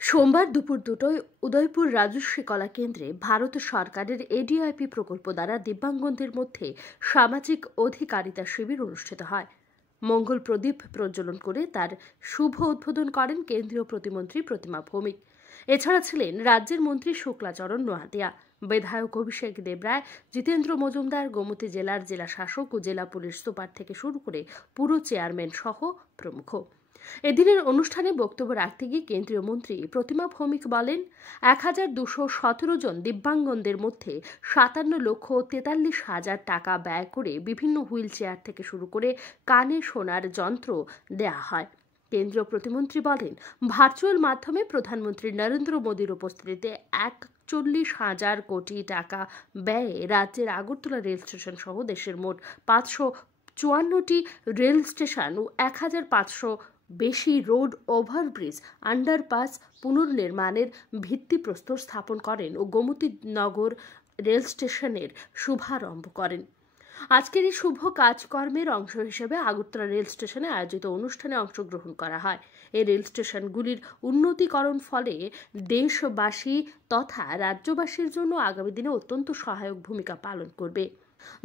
সোমবার দুপুর দুটোয় উদয়পুর রাজশ্রী কলা কেন্দ্রে ভারত সরকারের এডিআইপি প্রকল্প দ্বারা দিব্যাঙ্গদের মধ্যে সামাজিক অধিকারিতা শিবির অনুষ্ঠিত হয়। মঙ্গল প্রদীপ প্রজ্বলন করে তার শুভ উদ্বোধন করেন কেন্দ্রীয় প্রতিমন্ত্রী প্রতিমা ভৌমিক। এছাড়া ছিলেন রাজ্যের মন্ত্রী শুক্লাচরণ নোয়াদিয়া, বিধায়ক অভিষেক দেবরায়, জিতেন্দ্র মজুমদার, গোমতী জেলার জেলা শাসক ও জেলা পুলিশ সুপার থেকে শুরু করে পুরো চেয়ারম্যান সহ প্রমুখ। এদিনের অনুষ্ঠানে বক্তব্য রাখতে গিয়ে কেন্দ্রীয় মন্ত্রী প্রতিমা ভৌমিক বলেন, 1217 জন দিব্যাঙ্গদের মধ্যে 57,43,000 টাকা ব্যয় করে বিভিন্ন হুইল চেয়ার থেকে শুরু করে কানে শোনার যন্ত্র দেয়া হয়। কেন্দ্রীয় প্রতিমন্ত্রী বলেন, ভার্চুয়াল মাধ্যমে প্রধানমন্ত্রী নরেন্দ্র মোদীর উপস্থিতিতে 41,000 কোটি টাকা ব্যয়ে রাজ্যের আগরতলা রেল স্টেশন সহ দেশের মোট 554টি রেল স্টেশন ও 1,500 বেশি রোড ওভারব্রিজ, আন্ডারপাস পুনর্নির্মাণের ভিত্তিপ্রস্তর স্থাপন করেন ও গোমতী নগর রেল স্টেশনের শুভারম্ভ করেন। আজকের এই শুভ কাজকর্মের অংশ হিসেবে আগরতলা রেল স্টেশনে আয়োজিত অনুষ্ঠানে অংশগ্রহণ করা হয়। এই রেল স্টেশনগুলির উন্নতিকরণ ফলে দেশবাসী তথা রাজ্যবাসীর জন্য আগামী দিনে অত্যন্ত সহায়ক ভূমিকা পালন করবে।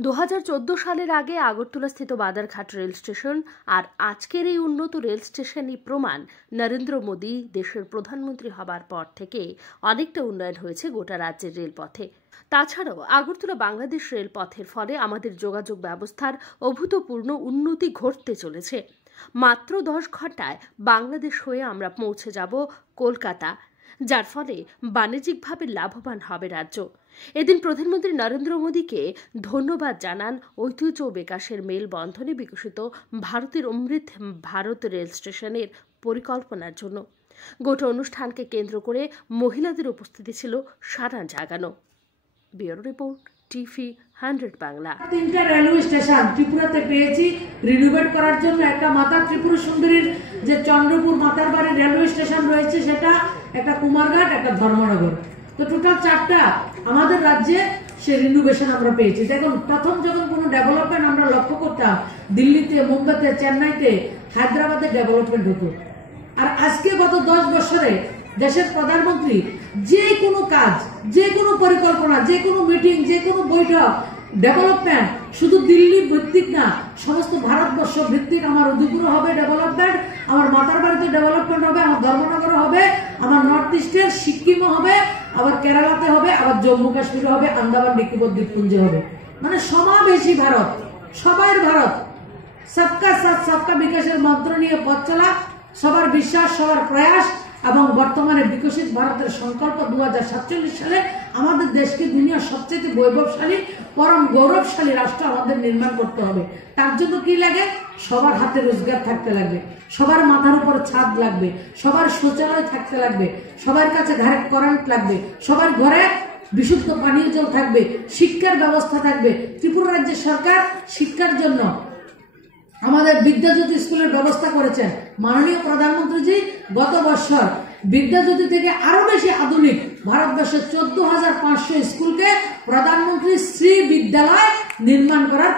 2014 সালের আগে আগরতলাস্থিত বাদারঘাট রেল স্টেশন আর আজকের এই উন্নত রেল স্টেশনই প্রমাণ, নরেন্দ্র মোদী দেশের প্রধানমন্ত্রী হবার পর থেকে অনেকটা উন্নয়ন হয়েছে গোটা রাজ্যের রেলপথে। তাছাড়াও আগরতলা বাংলাদেশ রেলপথের ফলে আমাদের যোগাযোগ ব্যবস্থার অভূতপূর্ণ উন্নতি ঘটতে চলেছে। মাত্র 10 ঘন্টায় বাংলাদেশ হয়ে আমরা পৌঁছে যাব কলকাতা, যার ফলে বাণিজ্যিকভাবে লাভবান হবে রাজ্য। এদিন প্রধানমন্ত্রী নরেন্দ্র মোদীকে ধন্যবাদ জানান ঐতিহ্য ও বিকাশের মেলবন্ধনে বিকশিত ভারতের অমৃত ভারত রেল স্টেশনের পরিকল্পনার জন্য। গোটা অনুষ্ঠানকে কেন্দ্র করে মহিলাদের উপস্থিতি ছিল সারা জাগানো। Bureau report, TV 100 Bangla. 3টা রেলওয়ে স্টেশন ত্রিপুরাতে পেয়েছি রিনোভেট করার জন্য। একটা মাতা ত্রিপুরা সুন্দরীর যে চন্দ্রপুর মাতার বাড়ি রেলওয়ে স্টেশন রয়েছে, সেটা একটা কুমারঘাট, একটা ধর্মনগর, তো টোটাল 4টা আমাদের রাজ্যে সে রিনোভেশন আমরা পেয়েছি। দেখুন, প্রথম যখন কোনো ডেভেলপমেন্ট আমরা লক্ষ্য করতাম, দিল্লিতে, মুম্বাইতে, চেন্নাইতে, হায়দ্রাবাদে ডেভেলপমেন্ট হতো। আর আজকে গত 10 বছরে দেশের প্রধানমন্ত্রী যে কোনো কাজ, যে কোনো পরিকল্পনা, যে কোনো মিটিং, যে কোনো বৈঠক, ডেভেলপমেন্ট শুধু দিল্লি ভিত্তিক না, সমস্ত ভারতবর্ষ ভিত্তিক। আমার উদয়পুরে হবে ডেভেলপমেন্ট, আমার মাতার বাড়িতে ডেভেলপমেন্ট হবে, আমার ধর্মনগরে হবে, আমার নর্থ ইস্টের সিকিমে হবে, আবার কেরালাতে হবে, আবার জম্মু কাশ্মীরে হবে, আন্দামান নিকোবর দ্বীপপুঞ্জে হবে। মানে সমাবেশী ভারত, সবার ভারত, সবকা সাথ সবকা বিকাশের মন্ত্র নিয়ে পথ চলা, সবার বিশ্বাস, সবার প্রয়াস এবং বর্তমানে বিকশিত ভারতের সংকল্প 2047 সালে আমাদের দেশকে দুনিয়ার সবচেয়ে বৈভবশালী, পরম গৌরবশালী রাষ্ট্র আমাদের নির্মাণ করতে হবে। তার জন্য কি লাগে? সবার হাতে রোজগার থাকতে লাগবে, সবার মাথার উপর ছাদ লাগবে, সবার শৌচালয় থাকতে লাগবে, সবার কাছে কারেন্ট লাগবে, সবার ঘরে বিশুদ্ধ পানীয় জল থাকবে, শিক্ষার ব্যবস্থা থাকবে। ত্রিপুরা রাজ্যের সরকার শিক্ষার জন্য আমাদের বিদ্যাজ্যোতি স্কুলের ব্যবস্থা করেছেন মাননীয় প্রধানমন্ত্রীজি। গত বছর বিদ্যাজ্যোতি থেকে আরো বেশি আধুনিক ভারতবর্ষের 14,500 স্কুলকে প্রধানমন্ত্রী শ্রী বিদ্যালয় নির্মাণ করার